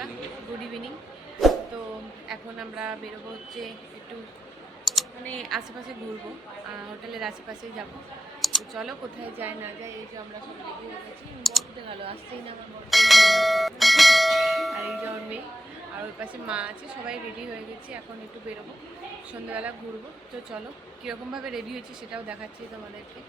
বন্ধুরা, good evening. তো এখন আমরা বেরোবো হচ্ছে একটু মানে আশেপাশে ঘুরবো, হোটেলের আশেপাশেই যাবো। তো চলো কোথায় যায় না যায়। এই যে আমরা সব রেডি হয়ে গেছি, বলতে গেল আসছেই না আমার বড়, আর এই যে আমার মেয়ে আর ওই পাশে মা আছে, সবাই রেডি হয়ে গেছি। এখন একটু বেরোবো, সন্ধ্যেবেলা ঘুরবো। তো চলো কীরকমভাবে রেডি হয়েছি সেটাও দেখাচ্ছি তোমাদেরকে।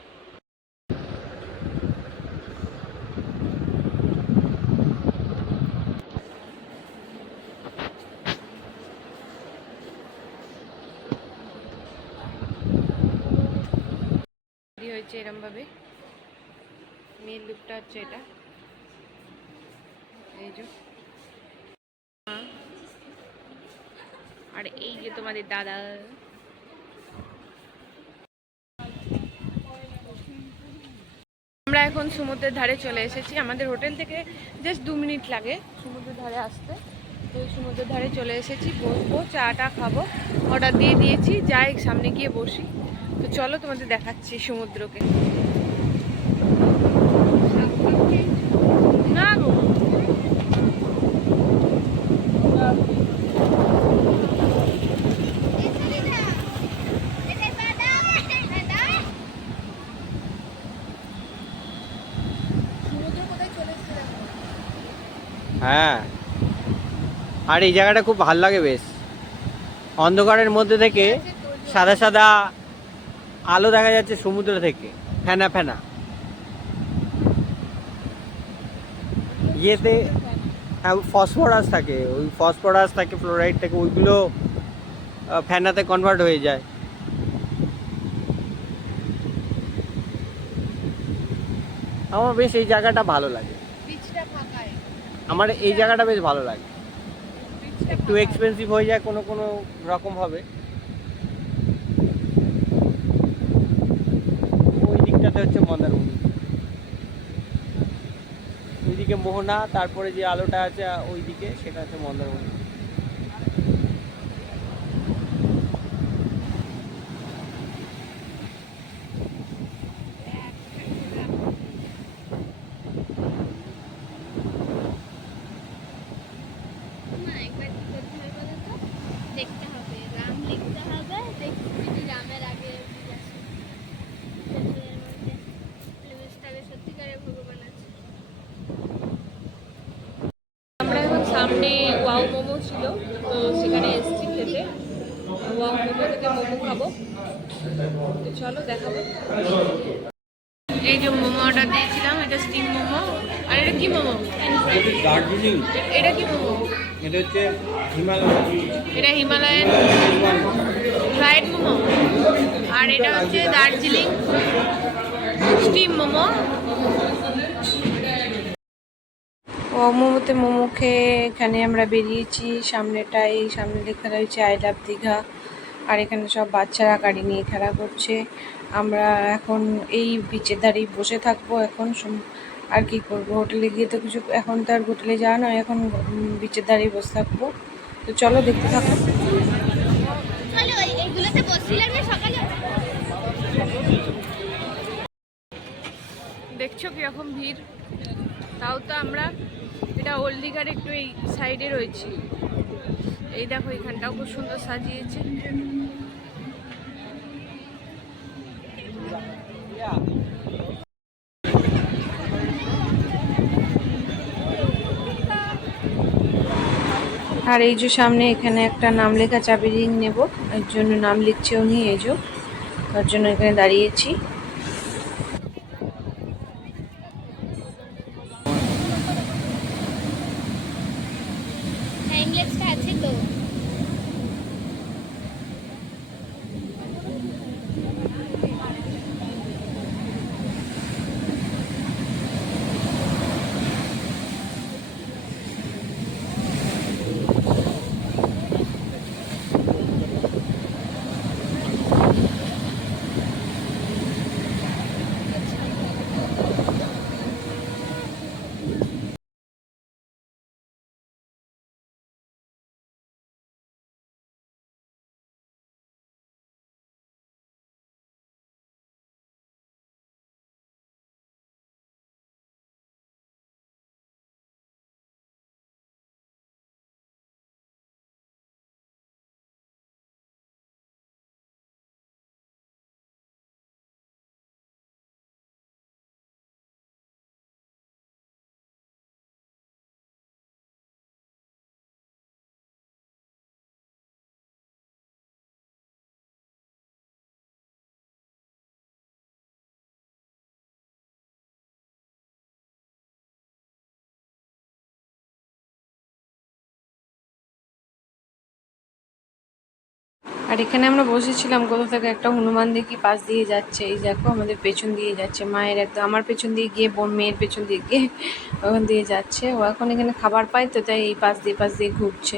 রেডি হয়েছে এরমভাবে, মেয়ের লুকটা হচ্ছে এটা। এই যে আর এই যে তোমাদের দাদা। আমরা এখন সমুদ্রের ধারে চলে এসেছি। আমাদের হোটেল থেকে জাস্ট 2 মিনিট লাগে সমুদ্রের ধারে আসতে। তো সমুদ্রের ধারে চলে এসেছি, বসবো, চাটা খাবো, অর্ডার দিয়ে দিয়েছি, যাই সামনে গিয়ে বসি। তো চলো তোমাদের দেখাচ্ছি সমুদ্রকে। না গো, হ্যাঁ, আর এই জায়গাটা খুব ভালো লাগে বেশ। অন্ধকারের মধ্যে থেকে সাদা সাদা আলো দেখা যাচ্ছে সমুদ্র থেকে, ফেনা ফেনা ইয়েতে। হ্যাঁ, ফসফরাস থাকে, ওই ফসফরাস থাকে, ফ্লোরাইড থাকে, ওইগুলো ফেনাতে কনভার্ট হয়ে যায়। আমার বেশ এই জায়গাটা ভালো লাগে, আমার এই জায়গাটা বেশ ভালো লাগে। একটু এক্সপেন্সিভ হয়ে যায় কোনো কোনো রকম হবে। ওই দিকটাতে হচ্ছে মন্দারমণি, ওইদিকে মোহনা, তারপরে যে আলোটা আছে ওইদিকে সেটা হচ্ছে মন্দারমণি। দেখতে হবে, রাম লিখতে হবে, দেখি রামের আগে সত্যিকারের ভগবান আছে। আমরা এখন সামনে ওয়াও মোমো ছিল, তো সেখানে এসেছি খেতে। ওয়াও মোমো থেকে মোমো খাবো। তো চলো দেখাবো। এই যে মোমো অর্ডার দিয়েছিলাম, এটা স্টিম মোমো। আর এটা কি মোমো? দার্জিলিং। এটা কি মোমো? এটা হচ্ছে হিমালয়, এটা হিমালয়ান ফ্রাইড মোমো। আর এটা হচ্ছে দার্জিলিং স্টিম মোমো। ও মোমোতে মোমো খেয়ে এখানে আমরা বেরিয়েছি। সামনেটাই সামনে লেখা রয়েছে আই লাভ দীঘা। আর এখানে সব বাচ্চারা গাড়ি নিয়ে খেলা করছে। আমরা এখন এই বিচের ধারেই বসে থাকবো এখন। আর কি করবো, হোটেলে গিয়ে তো কিছু, এখন তো আর হোটেলে যাওয়া নয়, এখন বিচের ধারেই বসে থাকবো। তো চলো দেখতে থাকো। দেখছো কিরকম ভিড়, তাও তো আমরা এটা ওল্ড দীঘার একটু এই সাইডে রয়েছি। এই দেখো এখানটাও খুব সুন্দর সাজিয়েছে। আর এই যে সামনে এখানে একটা নাম লেখা চাবি রিং নেবো, এর জন্য নাম লিখছে উনি, এই যে তার জন্য এখানে দাঁড়িয়েছি। হ্যাংলেসটা আছে তো। আর এখানে আমরা বসেছিলাম, কোথা থেকে একটা হনুমান দেখি পাশ দিয়ে যাচ্ছে, এই দেখো আমাদের পেছন দিয়ে যাচ্ছে, মায়ের একদম আমার পেছন দিয়ে গিয়ে মেয়ের পেছন দিয়ে গিয়ে ওখান দিয়ে যাচ্ছে। ও এখন এখানে খাবার পায় তো, তাই এই পাশ দিয়ে ঘুরছে।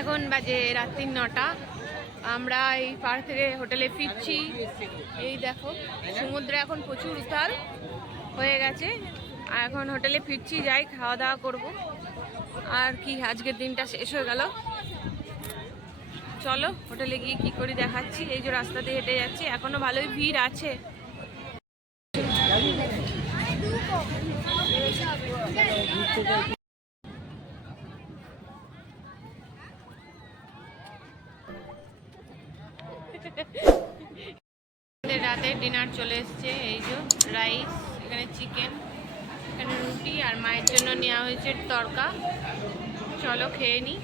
এখন বাজে রাত্রি 9টা, আমরা এই পার থেকে হোটেলে ফিরছি। এই দেখো সমুদ্রে এখন প্রচুর উত্তাল হয়ে গেছে, আর এখন হোটেলে ফিরছি, যাই খাওয়া দাওয়া করব। আর কি, আজকের দিনটা শেষ হয়ে গেল। চলো হোটেলে গিয়ে কি করি দেখাচ্ছি। এই যে রাস্তা দিয়ে হেঁটে যাচ্ছি, এখনো ভালোই ভিড় আছে। রাতে ডিনার চলে এসছে, এই যে রাইস, এখানে চিকেন, এখানে রুটি, আর মায়ের জন্য নেওয়া হয়েছে তড়কা। চলো খেয়ে নিই।